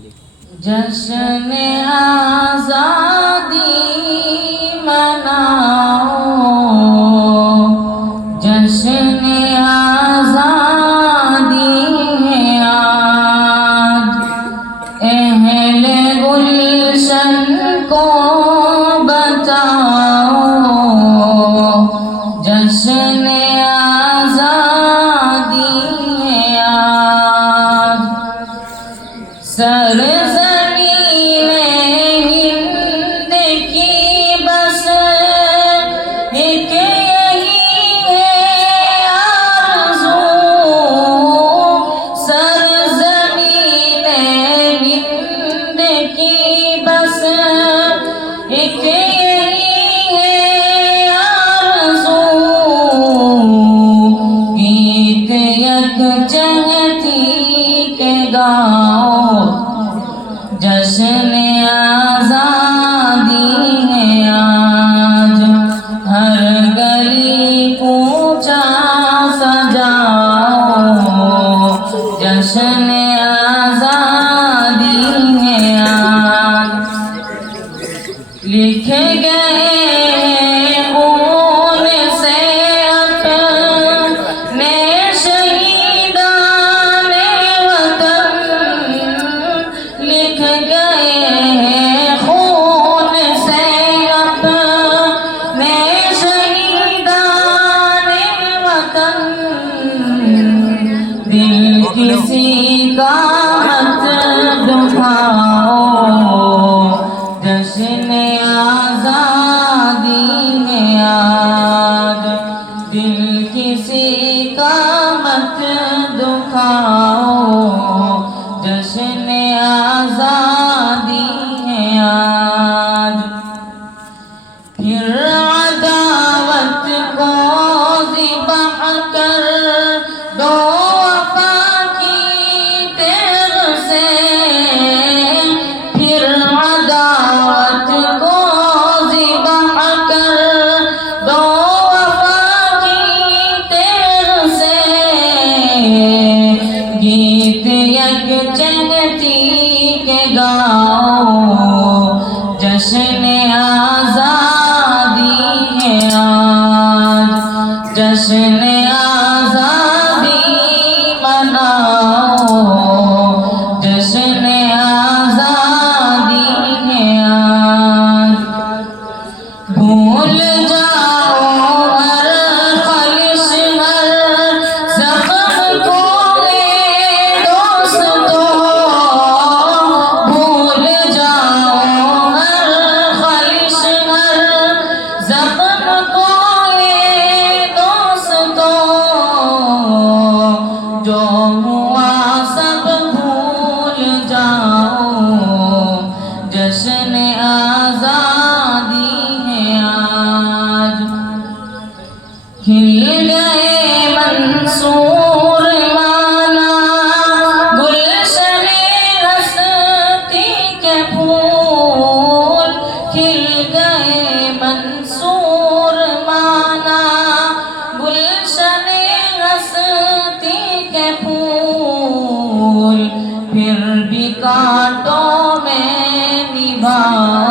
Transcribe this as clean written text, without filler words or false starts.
जश्न आज़ादी मनाओ, जश्न आज़ादी है आज। अहले गुलशन को बचाओ, जश्न आज़ादी है आज। सरज़मीने हिंद की बस एक यही है आरज़ू, सरज़मीने हिंद की बस एक यही है आरज़ू। गीत यकजहती के गाओ, जश्न आज़ादी है आज। हर गली कूचा सजाओ, जश्न आज़ादी है आज। लिखे गए खून से अपने शहीदाने वतन, लिख गए खून से अपने शहीदाने वतन। दिल किसी का मत दुखाओ, जश्न आज़ादी है आज। दिल किसी का मत दुखाओ, जश्न आज़ादी है आज। फिर अदावत को ज़िबह कर दो वफ़ा की तेग से, फिर अदावत को ज़िबह कर दो वफ़ा की तेग से। गीत यकजहती के गाओ, जश्न आज़ादी है आज। जश्न आज़ादी मनाओ, जश्न आज़ादी है आज। भूल जाओ हर खलिश हर ज़ख्म को दोस्तों, भूल जाओ हर खलिश हर ज़ख्म को दोस्तों। जो हुआ सब भूल जाओ, जश्न आज़ादी है आज। खिल गए मंसूर माना गुलशने हस्ती के फूल, खिल गए मंसूर माना गुलशने हस्ती के फूल। फिर भी कांटों में निभाओ,